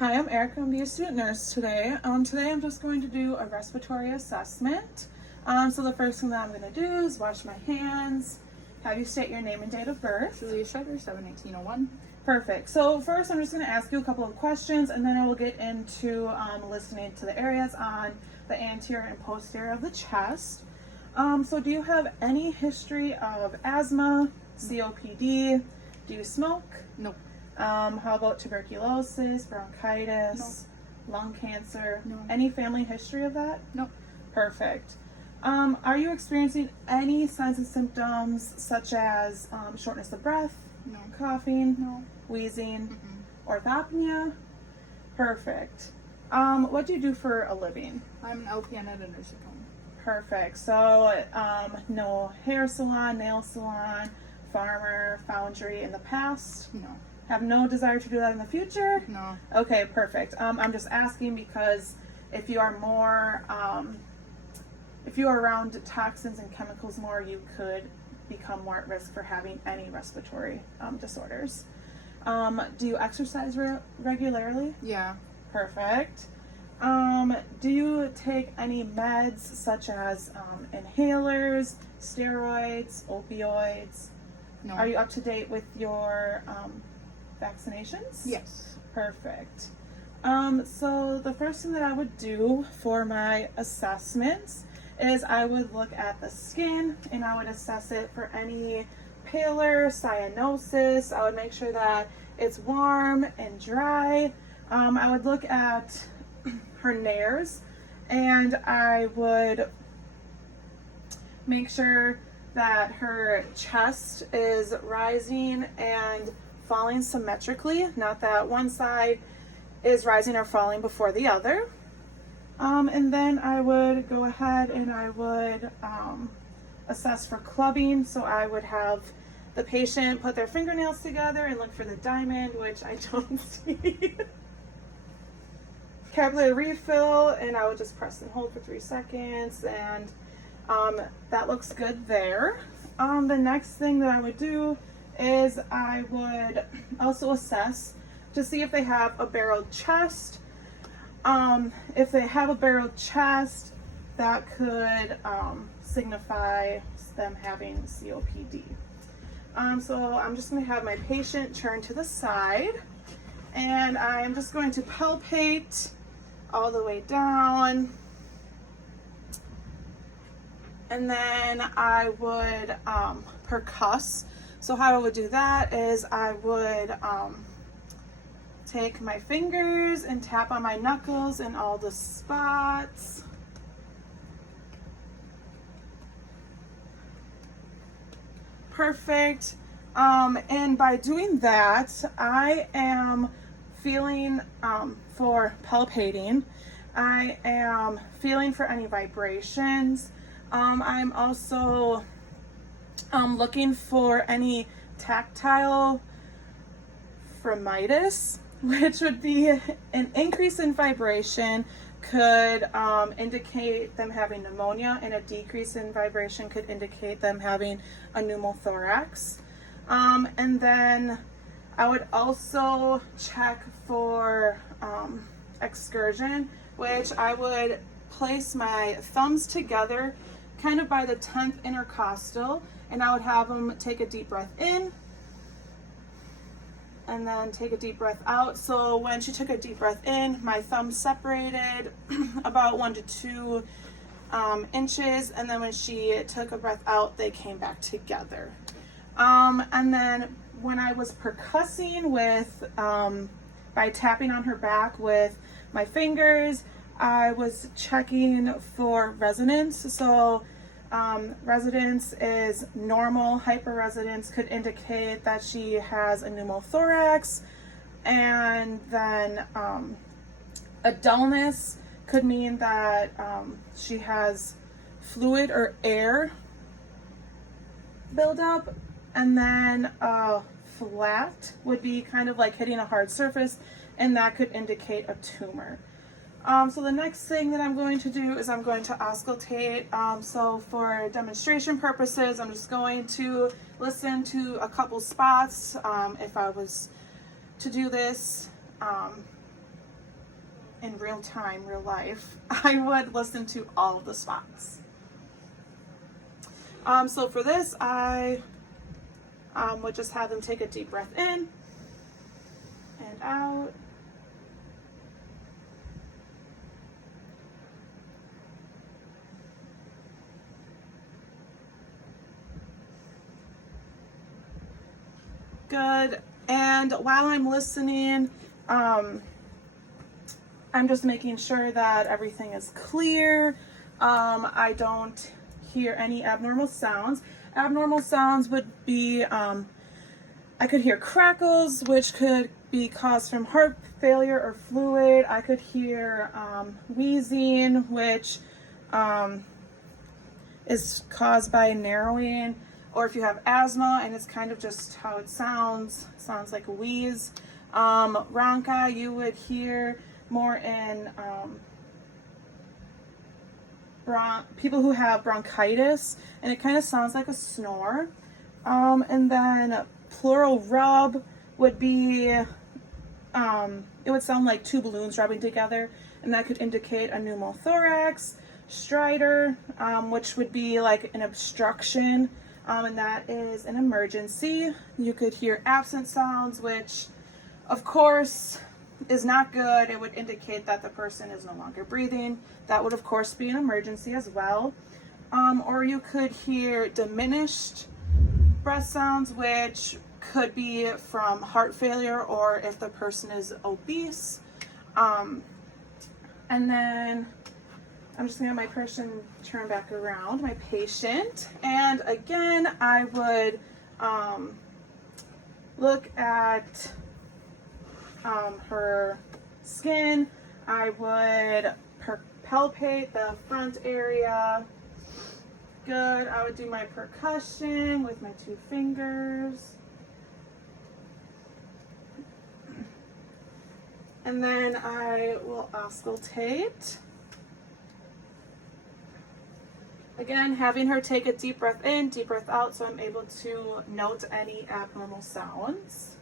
Hi, I'm Erica. I'm the student nurse today. Today I'm just going to do a respiratory assessment. So the first thing that I'm going to do is wash my hands, have you state your name and date of birth. Julia Sugar, 7/18/01. Perfect. So first I'm just going to ask you a couple of questions and then I will get into listening to the areas on the anterior and posterior of the chest. So do you have any history of asthma, COPD? Do you smoke? No. How about tuberculosis, bronchitis, lung cancer? No. Any family history of that? No. Perfect. Are you experiencing any signs and symptoms such as shortness of breath, No. coughing, No. wheezing, Mm-mm. orthopnea? Perfect. What do you do for a living? I'm an LPN at a nursing home. Perfect. So no hair salon, nail salon, farmer, foundry in the past? No. Have no desire to do that in the future? No. Okay, perfect. I'm just asking because if you are more, if you are around toxins and chemicals more, you could become more at risk for having any respiratory disorders. Do you exercise regularly? Yeah. Perfect. Do you take any meds such as inhalers, steroids, opioids? No. Are you up to date with your vaccinations? Yes. Perfect. So the first thing that I would do for my assessments is I would look at the skin and I would assess it for any paler cyanosis. I would make sure that it's warm and dry. I would look at her nares and I would make sure that her chest is rising and falling symmetrically, not that one side is rising or falling before the other. And then I would go ahead and I would assess for clubbing. So I would have the patient put their fingernails together and look for the diamond, which I don't see. Capillary refill, and I would just press and hold for 3 seconds, and that looks good there. The next thing that I would do is I would also assess to see if they have a barreled chest. If they have a barreled chest, that could signify them having COPD. So I'm just going to have my patient turn to the side, and I'm just going to palpate all the way down. And then I would percuss. So how I would do that is I would take my fingers and tap on my knuckles in all the spots. Perfect. And by doing that, I am feeling for palpating. I am feeling for any vibrations. I'm also looking for any tactile phrenitis, which would be an increase in vibration could indicate them having pneumonia, and a decrease in vibration could indicate them having a pneumothorax. And then I would also check for excursion, which I would place my thumbs together kind of by the 10th intercostal, and I would have them take a deep breath in and then take a deep breath out. So when she took a deep breath in, my thumbs separated about 1 to 2 inches, and then when she took a breath out, they came back together. And then when I was percussing with, by tapping on her back with my fingers, I was checking for resonance. So resonance is normal. Hyperresonance could indicate that she has a pneumothorax, and then a dullness could mean that she has fluid or air buildup, and then flat would be kind of like hitting a hard surface, and that could indicate a tumor. So the next thing that I'm going to do is I'm going to auscultate. So for demonstration purposes, I'm just going to listen to a couple spots. If I was to do this in real time, real life, I would listen to all of the spots. So for this, I would just have them take a deep breath in and out. Good. And while I'm listening, I'm just making sure that everything is clear. I don't hear any abnormal sounds. Abnormal sounds would be, I could hear crackles, which could be caused from heart failure or fluid. I could hear wheezing, which is caused by narrowing, or if you have asthma and it's kind of just how it sounds like a wheeze. Bronchi, you would hear more in people who have bronchitis, and it kind of sounds like a snore. And then pleural rub would be, it would sound like two balloons rubbing together, and that could indicate a pneumothorax. Stridor, which would be like an obstruction, and that is an emergency. You could hear absent sounds, which of course is not good. It would indicate that the person is no longer breathing. That would of course be an emergency as well. Or you could hear diminished breath sounds, which could be from heart failure or if the person is obese. And then I'm just gonna have my person turn back around, my patient. And again, I would look at her skin. I would palpate the front area. Good. I would do my percussion with my 2 fingers. And then I will auscultate. Again, having her take a deep breath in, deep breath out, so I'm able to note any abnormal sounds.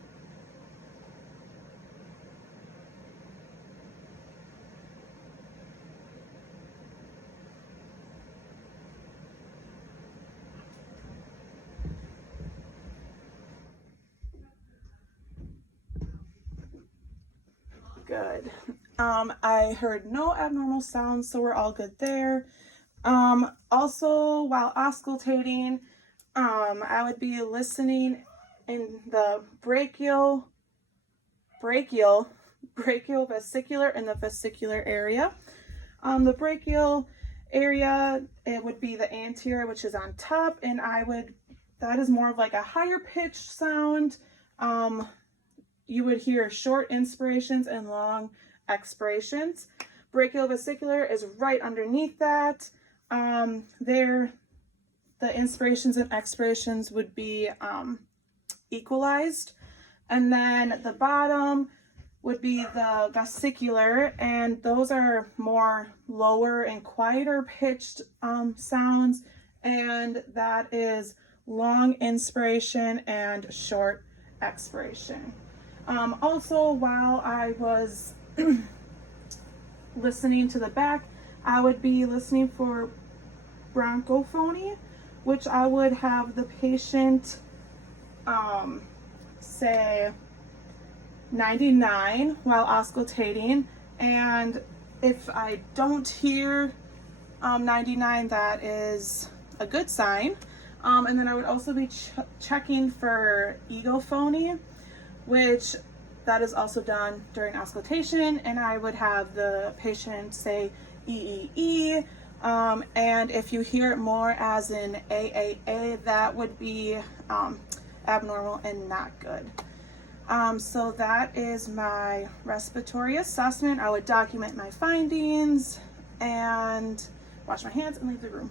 Good. I heard no abnormal sounds, so we're all good there. Also, while auscultating, I would be listening in the brachial, vesicular, and the vesicular area. The brachial area, it would be the anterior, which is on top, and that is more of like a higher pitched sound. You would hear short inspirations and long expirations. Brachiovesicular is right underneath that. The inspirations and expirations would be equalized. And then the bottom would be the vesicular, and those are more lower and quieter pitched sounds, and that is long inspiration and short expiration. Also, while I was listening to the back, I would be listening for bronchophony, which I would have the patient say 99 while auscultating, and if I don't hear 99, that is a good sign. And then I would also be checking for egophony, which that is also done during auscultation, and I would have the patient say E. And if you hear it more as in AAA, that would be abnormal and not good. So that is my respiratory assessment. I would document my findings and wash my hands and leave the room.